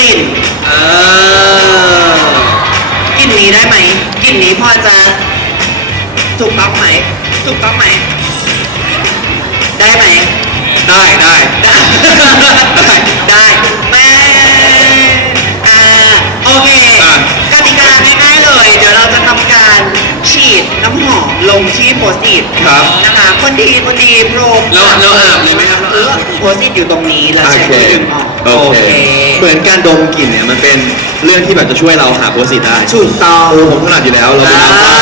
ลิ่น เออกลิ่นนี้ได้ไหมกลิ่นนี้พอจะถูกต้องไหมถูกต้องไหม ได้ไหม ได้ได้ได้ได้แม่อ่าโอเคอะกติกาง่ายๆเลย เดี๋ยวเราจะทำการฉีดน้ำหอม ลงที่โพสต์อิทครับนะคะคนดีคนดีโปรเราเราอาบเลยไหมครับ เออโพสต์อิทอยู่ตรงนี้แล้วโอใช้เคมือดึงออกโอเค เหมือนการดมกลิ่นเนี่ยมันเป็นเรื่องที่แบบจะช่วยเราหาโพสิตได้ถูกต้อง โอ้ผมถนัดอยู่แล้วเราเป็นน้ำตา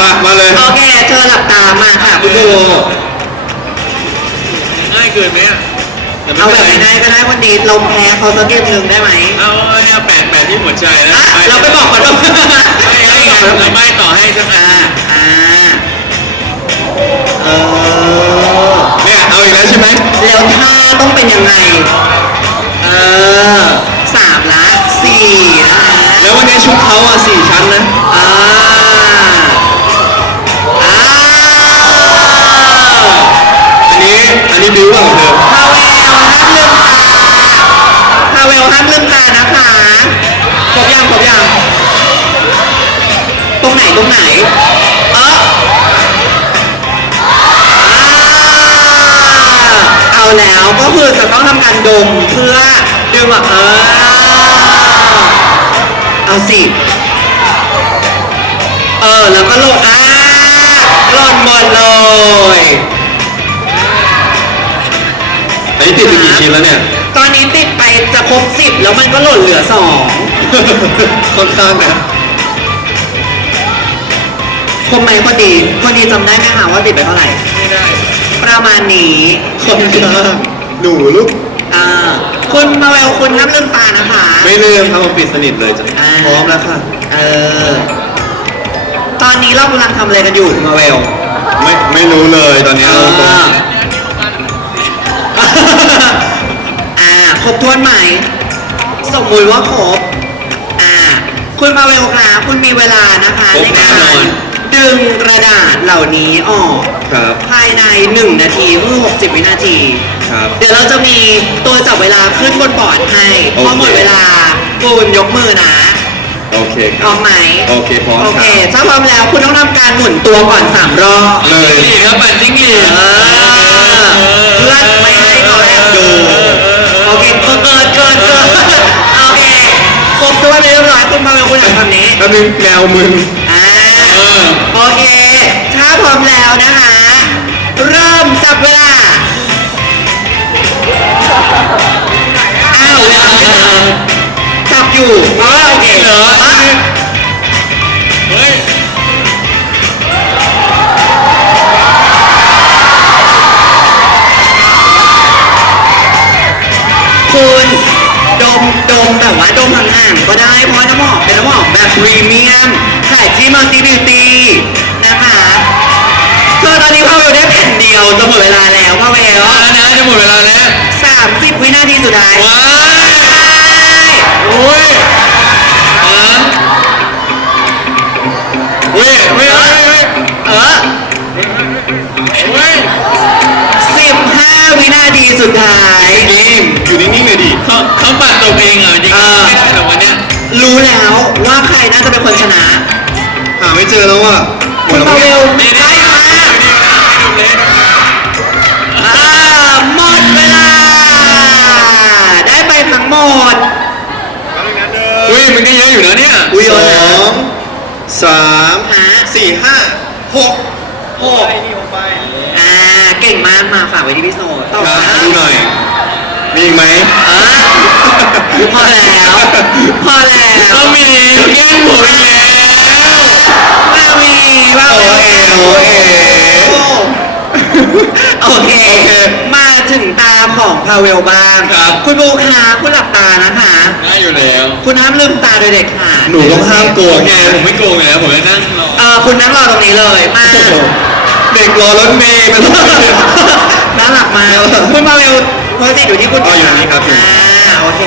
มา มาเลยโอเคเธอหลับตามาค่ะคุณดูง่ายเกินไหมอะแต่ไม่เอาป็แบบนไรง่ายๆก็ได้วันนี้เราแพ้เขาสักเกมหนึ่งได้ไหม เอาเนี่ยแปะแปะที่หัวใจนะอะเราไปบอกเขาด้วย ไม่ให้ ไงเราไม่ต่อให้ใช่ไหมอ่าอ่าเออเนี่ยเอาอีกแล้วใช่ไหมแล้วท่าต้องเป็นยังไง เออสามละสี่นะคะ แล้ววันนี้ชุดเขาอะสี่ชั้นนะ รงไหนตรงไหนเออเอาแล้วก็คือจะต้องทำการดมเพื่อดึงแบบเออเอาสิ เออ แล้วก็โหลดอ่าหล่นหมดเลย อันนี้ติดไปกี่ชิ้นแล้วเนี่ย ตอนนี้ติดไปจะครบสิบแล้วมันก็หล่นเหลือสอง ค่อนข้างนะ คมไหมคนดีคนดีจำได้ไหมคะว่าติดไปเท่าไหร่ ไม่ได้ประมาณนี้ค่อนข้างหนูลูก อ่าคุณมาเวลคุณห้ามลืมตานะคะ ไม่ลืมครับผมปิดสนิทเลยจ้ะอ่า พร้อมแล้วค่ะ เออ ตอนนี้เรากำลังทำอะไรกันอยู่คุณมาเวลไม่ไม่รู้เลยตอนนี้เราตรงอ่าอ่าครบถ้วนไหม สมมุติว่าครบ อ่า คุณมาเวลคะคุณมีเวลานะคะในการ ดึงกระดาษเหล่านี้ออกครับภายใน 1 นาทีคือ60 วินาที ครับ เดี๋ยวเราจะมีตัวจับเวลาขึ้นบนบอร์ดให้โอพเคอหมดเวลาคุณยกมือนะโอเคคพรัร้อบมไหมโอเคพร้อมโอเคครับถ้าพร้อมแล้วคุณต้องทำการหมุนตัวก่อน 3 รอบเลยจิ้งหรีดครับปั่นจิ้งหรีดเออเพื่อนไม่ให้เขาแอบดูโอเคเกินเกินเกินเกินโอเคครบตัวเรียบร้อยคุณมาเป็นคุณทำแบบนี้ แป๊บนึงแมวมึง จับอยู่อ๋อโอเคเหรออะเฮ้ยคุณดมดมแบบว่าดมห่างๆก็ได้เพราะน้ำหอมเป็นน้ำหอมแบบพรีเมียมขายที่มัลติบิวตี้นะคะคือตอนนี้พาเวลได้แผ่นเดียวจะหมดเวลาแล้วพาเวลมาแล้วนะจะหมดเวลาแล้วสามสิบวินาทีสุดท้าย ว้ายโอ้ยอะเว้ยเว้ยเว้ยเว้ยเออเว้ยสิบห้าวินาทีสุดท้ายนี่อยู่นิ่งๆเลยดิเขาเขาปัดตกเองเหรอจริงเออๆไม่ได้หรอกวันเนี้ยรู้แล้วว่าใครน่าจะเป็นคนชนะ หาไม่เจอแล้วอะหมคุดณแล้วพาเวมั้ยลนี่ได้ อยู่นะเนี่ยอุ้ยสองสามฮะสี่ห้าหกหกอ่า เก่งมากมาฝากไว้ที่พี่โซต่อครับนะดูหน่อย มีอีกไหมอ่าพอแล้ว พอแล้วก็มีแย่งผมอีกแล้วมามีว่าโอโอเคเคโอเคโอเคโอเค มาถึงตาของพาเวลบ้าง ครับ คุณบูคะคุณหลับตานะคะ ได้อยู่แล้ว คุณห้ามลืมตาโดยเด็ดขาดหนูต้องห้ามโกโองเคผมไม่โกงอยู่แล้วผมจะนั่งรอเออคุณนั่งรอตรงนี้เลยมาโอ้โหเด็กรอรถเมย์มันต้องเป็นน่ารักมากคุณมาเร็วโพสต์อยู่ที่คุณอ๋ออยู่นี่ครับอยู่อ่าโอเค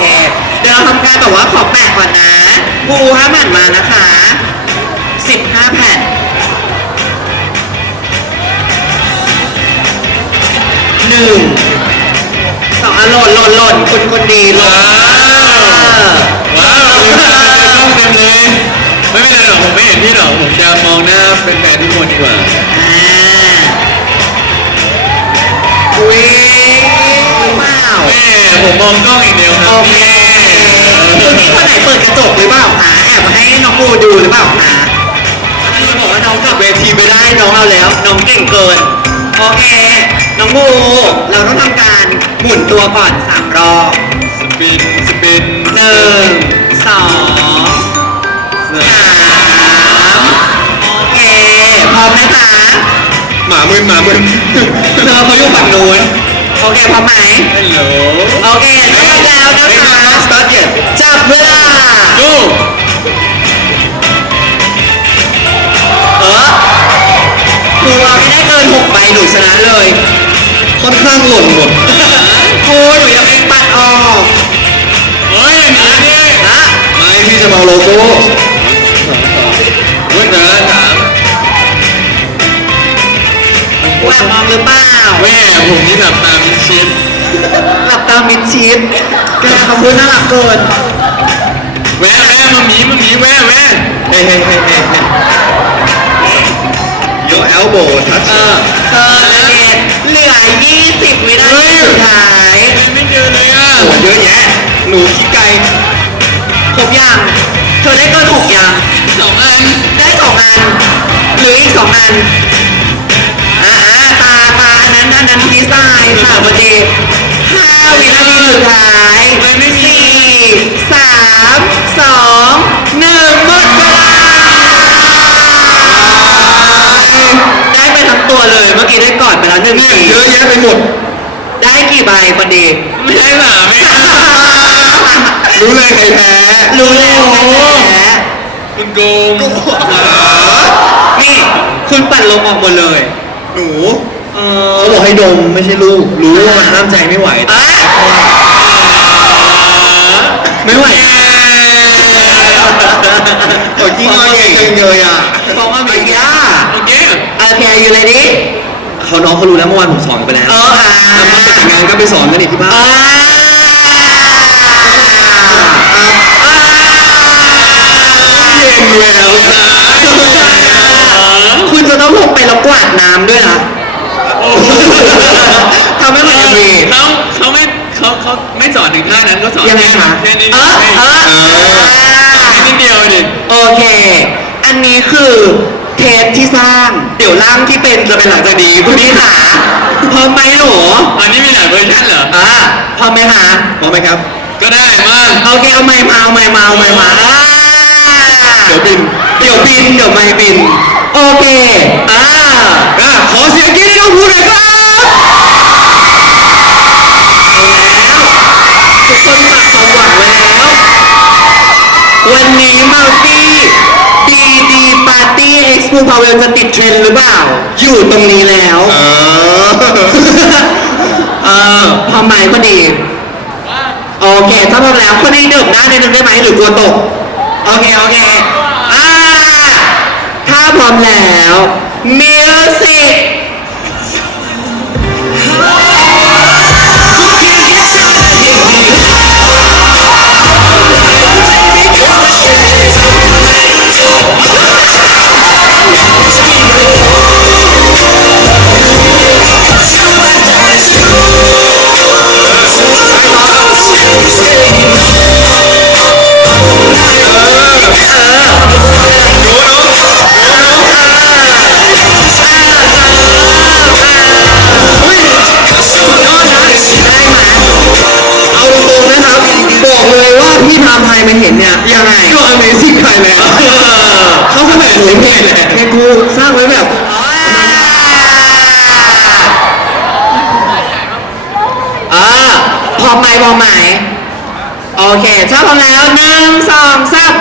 เดี๋ยวเราทำการแบบว่าขอแปะก่อนนะบูห้ามหันมานะคะ15แผ่นหนึ่งสองอันหล่นหล่นหล่นคุณคนดีหล่น ผมมองกล้องอย่างเดียวครัโอบเคคือพี่คนไหนเปิดกระจกหรือเปล่าคะแอบมาให้น้องปูดูหรือเปล่าคะพี่บอกว่าน้องกลับเวทีไปได้น้องเอาแล้ว น้องเก่งเกิน โอเค น้องบูเราต้องทำการหมุนตัวก่อนสามรอบสปินสปินหนึ่งสองสามโอเค พร้อมนะคะหมามึนหมามึนเธอเขาอยู่ฝั่งนู้นโอเคพร้อมไหม ฮัลโหลางหล่นหมดครูหนูยังไม่ปัดออกเฮ้ยอันนี้นี่นะไม่พี่จะมาเอาโลโก้เว้ยเดี๋ยวถามแหวกมองหรือเปล่าแม่ผมนี่หลับตามิดชิดหลับตามิดชิดแกคำพูดน่ารักเกินแว่แว่มาหมีมาหมีแว่แว่เฮ้ยเฮ้ยเฮ้ยเฮ้ยเฮ้ย Your elbow touch เออเธอเลยเหลือ 20 วินาทีสุดท้ายไม่เจอเลยอะโอ้เยอะแยะ หนูขี้ไก่ครบยังเธอได้เกินหกยังสองอัน ได้สองอัน หรืออีกสองอันอ่าอ่าตาตาอันนั้นอันนั้นดีไซน์ค่ะพอดีห้าวินาทีสุดท้ายสี่สามสองหนึ่งหมดเวลาได้ไปทั้งตัวเลย เมื่อกี้ได้กอดไปแล้วหนึ่ง เนี่ย ที เยอะแยะไปหมด ได้กี่ใบพอดี ไม่ใช่หมาไม่ใช่ รู้เลยใครแพ้ รู้แล้วแพ้ คุณโกง นี่ คุณปัดลมออกหมดเลย หนู เอเขาบอกให้ดมไม่ใช่ลูก รู้ว่ามันห้ามใจไม่ไหว อะไม่ไหวโอ้ยยิ่งน้อยเองเลยอะฟองมาเมียโอเคโอเคอยู่เลยดิเขาน้องเขารู้แล้วเมื่อวานผมสอนไปแล้วเอออ่าทำมาแต่งงานก็ไปสอนกันอีกที่บ้าน อ่า ยวร่างที่เป็นจะเป็นหลังจากนี้คุณพี่ขาพร้อมไหมหนูอันนี้มีหลายเวอร์ชันเหรอ อะพร้อมไหมคะพร้อมไหมครับ ก็ได้มาโอเคเอาไม้มาเอาไม้มาเอาไม้มาอ่าเดี๋ยวบิน เดี๋ยวบินเดี๋ยวไม้บิน โอเค อ่าอะขอเสียงกรี๊ดให้น้องภูหน่อยครับ กซ์พูพาวเวลจะติดเทรนด์หรือเปล่า อยู่ตรงนี้แล้ว เออ เออพร้อมไหมพอดี โอเค ถ้าพร้อมแล้วคนนี้เดิมหน้าได้หนึ่งได้ไหมหรือกลัวตก โอเค โอเค อ่า ถ้าพร้อมแล้วมิวสิก เขาก็แบบนี้แค่แค่กูสร้างไว้แบบอ่าพอไหมพร้อมไหมโอเคถ้าพร้อมแล้วหนึ่งสองสาม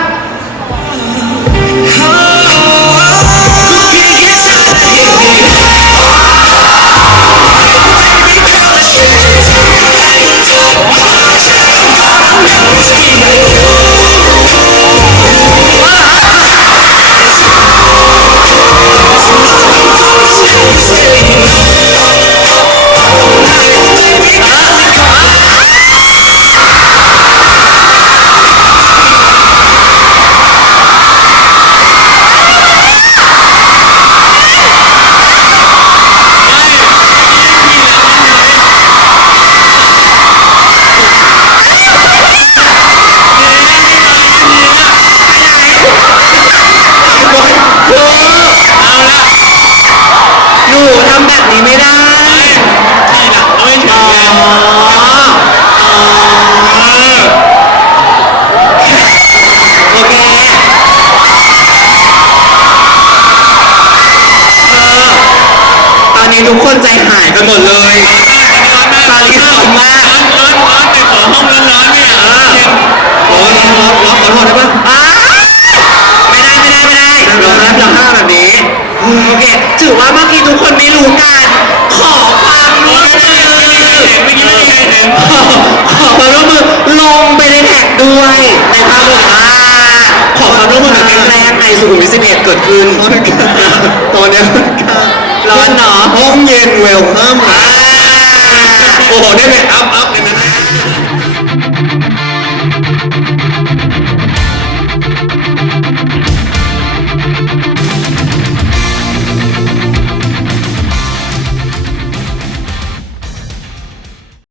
ู่ทำแบบนี้ไม่ได้ใช่หลัก็ไม่ถึอ๋ออ๋โอเคตอนนี้ทุกคนใจหายกันหมดเลย ตอนนี้ยมันกลางร้อนเนาะ ห้องเย็นเวลคัมโอ้โหเนี่ยเนี่ยอัพอัพเลยนะ